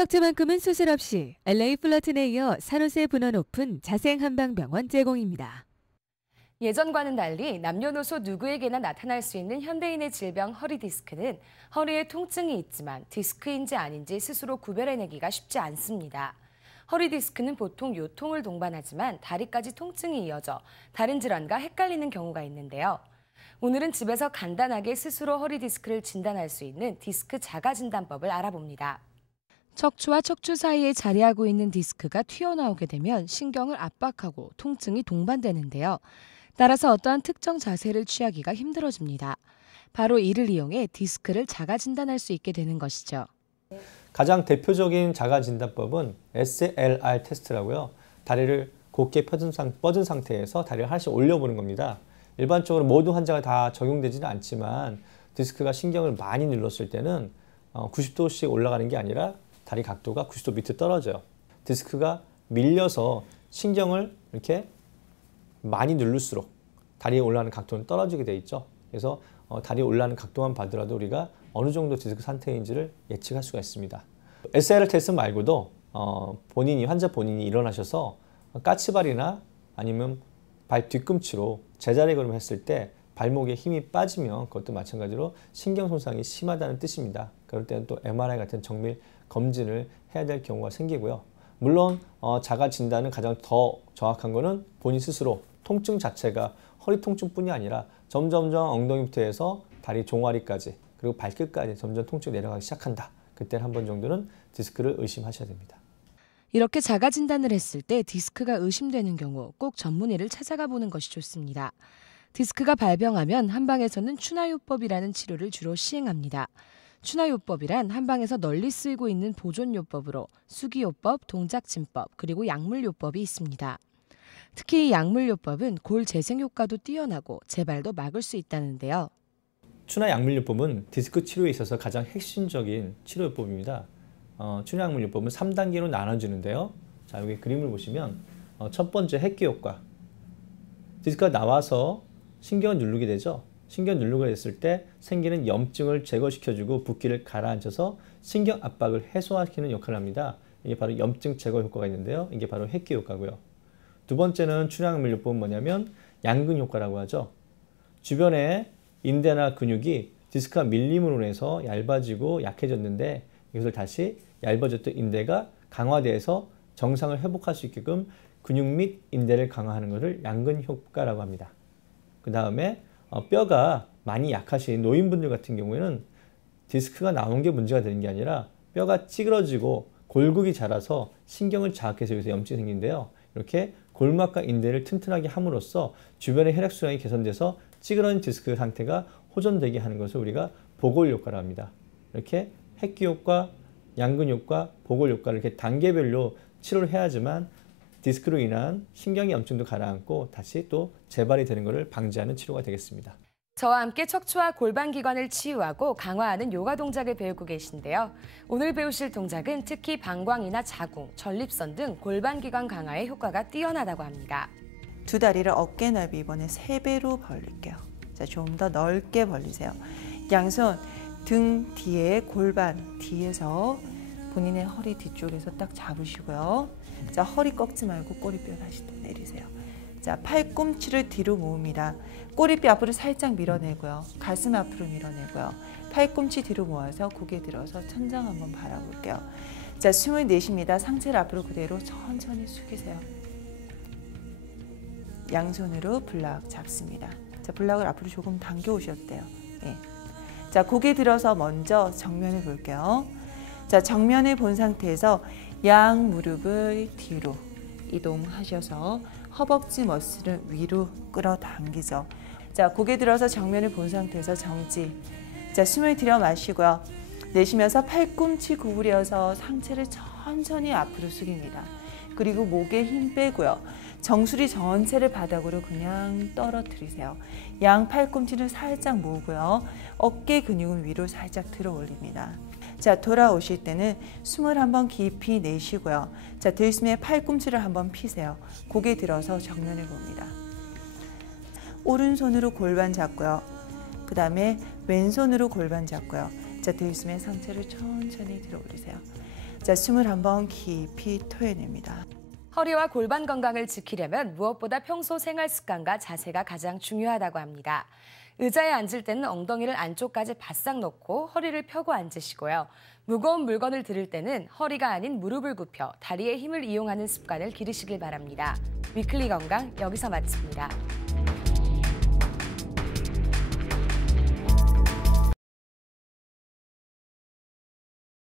척추만큼은 수술 없이 LA 플러튼에 이어 산호세 분원 오픈 자생한방병원 제공입니다. 예전과는 달리 남녀노소 누구에게나 나타날 수 있는 현대인의 질병 허리 디스크는 허리에 통증이 있지만 디스크인지 아닌지 스스로 구별해내기가 쉽지 않습니다. 허리 디스크는 보통 요통을 동반하지만 다리까지 통증이 이어져 다른 질환과 헷갈리는 경우가 있는데요. 오늘은 집에서 간단하게 스스로 허리 디스크를 진단할 수 있는 디스크 자가진단법을 알아봅니다. 척추와 척추 사이에 자리하고 있는 디스크가 튀어나오게 되면 신경을 압박하고 통증이 동반되는데요. 따라서 어떠한 특정 자세를 취하기가 힘들어집니다. 바로 이를 이용해 디스크를 자가 진단할 수 있게 되는 것이죠. 가장 대표적인 자가 진단법은 SLR 테스트라고요. 다리를 곧게 뻗은 상태에서 다리를 하나씩 올려보는 겁니다. 일반적으로 모든 환자가 다 적용되지는 않지만 디스크가 신경을 많이 눌렀을 때는 90도씩 올라가는 게 아니라 다리 각도가 90도 밑에 떨어져요. 디스크가 밀려서 신경을 이렇게 많이 누를수록 다리에 올라가는 각도는 떨어지게 돼 있죠. 그래서 다리에 올라가는 각도만 봐더라도 우리가 어느 정도 디스크 상태인지를 예측할 수가 있습니다. SLR 테스트 말고도 환자 본인이 일어나셔서 까치발이나 아니면 발 뒤꿈치로 제자리 걸음을 했을 때 발목에 힘이 빠지면 그것도 마찬가지로 신경 손상이 심하다는 뜻입니다. 그럴 때는 또 MRI 같은 정밀 검진을 해야 될 경우가 생기고요. 물론 자가 진단은 가장 더 정확한 거는 본인 스스로 통증 자체가 허리 통증뿐이 아니라 점점점 엉덩이부터 해서 다리 종아리까지 그리고 발끝까지 점점 통증이 내려가기 시작한다. 그때는 한 번 정도는 디스크를 의심하셔야 됩니다. 이렇게 자가 진단을 했을 때 디스크가 의심되는 경우 꼭 전문의를 찾아가 보는 것이 좋습니다. 디스크가 발병하면 한방에서는 추나요법이라는 치료를 주로 시행합니다. 추나요법이란 한방에서 널리 쓰이고 있는 보존요법으로 수기요법, 동작침법, 그리고 약물요법이 있습니다. 특히 이 약물요법은 골 재생 효과도 뛰어나고 재발도 막을 수 있다는데요. 추나 약물요법은 디스크 치료에 있어서 가장 핵심적인 치료요법입니다. 추나 약물요법은 3단계로 나눠지는데요. 자, 여기 그림을 보시면 첫 번째 핵기 효과. 디스크가 나와서 신경을 누르게 되죠. 신경 누르게 됐을 때 생기는 염증을 제거시켜주고 붓기를 가라앉혀서 신경 압박을 해소시키는 역할을 합니다. 이게 바로 염증 제거 효과가 있는데요. 이게 바로 핵기 효과고요. 두 번째는 추나약물요법은 뭐냐면 양근 효과라고 하죠. 주변에 인대나 근육이 디스크가 밀림으로 인해서 얇아지고 약해졌는데 이것을 다시 얇아졌던 인대가 강화돼서 정상을 회복할 수 있게끔 근육 및 인대를 강화하는 것을 양근 효과라고 합니다. 그 다음에 뼈가 많이 약하신 노인분들 같은 경우에는 디스크가 나온 게 문제가 되는 게 아니라 뼈가 찌그러지고 골격이 자라서 신경을 자극해서 여기서 염증이 생기는데요. 이렇게 골막과 인대를 튼튼하게 함으로써 주변의 혈액순환이 개선돼서 찌그러진 디스크 상태가 호전되게 하는 것을 우리가 보골 효과라고 합니다. 이렇게 핵기 효과, 양근 효과, 보골 효과를 이렇게 단계별로 치료를 해야지만 디스크로 인한 신경의 염증도 가라앉고 다시 또 재발이 되는 것을 방지하는 치료가 되겠습니다. 저와 함께 척추와 골반 기관을 치유하고 강화하는 요가 동작을 배우고 계신데요. 오늘 배우실 동작은 특히 방광이나 자궁, 전립선 등 골반 기관 강화에 효과가 뛰어나다고 합니다. 두 다리를 어깨 넓이 이번에 3배로 벌릴게요. 자, 좀 더 넓게 벌리세요. 양손 등 뒤에 골반 뒤에서 본인의 허리 뒤쪽에서 딱 잡으시고요. 자, 허리 꺾지 말고 꼬리뼈 다시 또 내리세요. 자, 팔꿈치를 뒤로 모읍니다. 꼬리뼈 앞으로 살짝 밀어내고요. 가슴 앞으로 밀어내고요. 팔꿈치 뒤로 모아서 고개 들어서 천장 한번 바라볼게요. 자, 숨을 내쉽니다. 상체를 앞으로 그대로 천천히 숙이세요. 양손으로 블락 잡습니다. 자, 블락을 앞으로 조금 당겨 오셨대요. 예. 자, 고개 들어서 먼저 정면을 볼게요. 자, 정면을 본 상태에서 양 무릎을 뒤로 이동하셔서 허벅지 머슬을 위로 끌어당기죠. 자, 고개 들어서 정면을 본 상태에서 정지. 자, 숨을 들여 마시고요. 내쉬면서 팔꿈치 구부려서 상체를 천천히 앞으로 숙입니다. 그리고 목에 힘 빼고요. 정수리 전체를 바닥으로 그냥 떨어뜨리세요. 양 팔꿈치를 살짝 모으고요. 어깨 근육은 위로 살짝 들어 올립니다. 자, 돌아오실 때는 숨을 한번 깊이 내쉬고요. 자, 들숨에 팔꿈치를 한번 피세요. 고개 들어서 정면을 봅니다. 오른손으로 골반 잡고요. 그 다음에 왼손으로 골반 잡고요. 자, 들숨에 상체를 천천히 들어 올리세요. 자, 자, 숨을 한번 깊이 토해냅니다. 허리와 골반 건강을 지키려면 무엇보다 평소 생활 습관과 자세가 가장 중요하다고 합니다. 의자에 앉을 때는 엉덩이를 안쪽까지 바싹 넣고 허리를 펴고 앉으시고요. 무거운 물건을 들을 때는 허리가 아닌 무릎을 굽혀 다리의 힘을 이용하는 습관을 기르시길 바랍니다. 위클리 건강 여기서 마칩니다.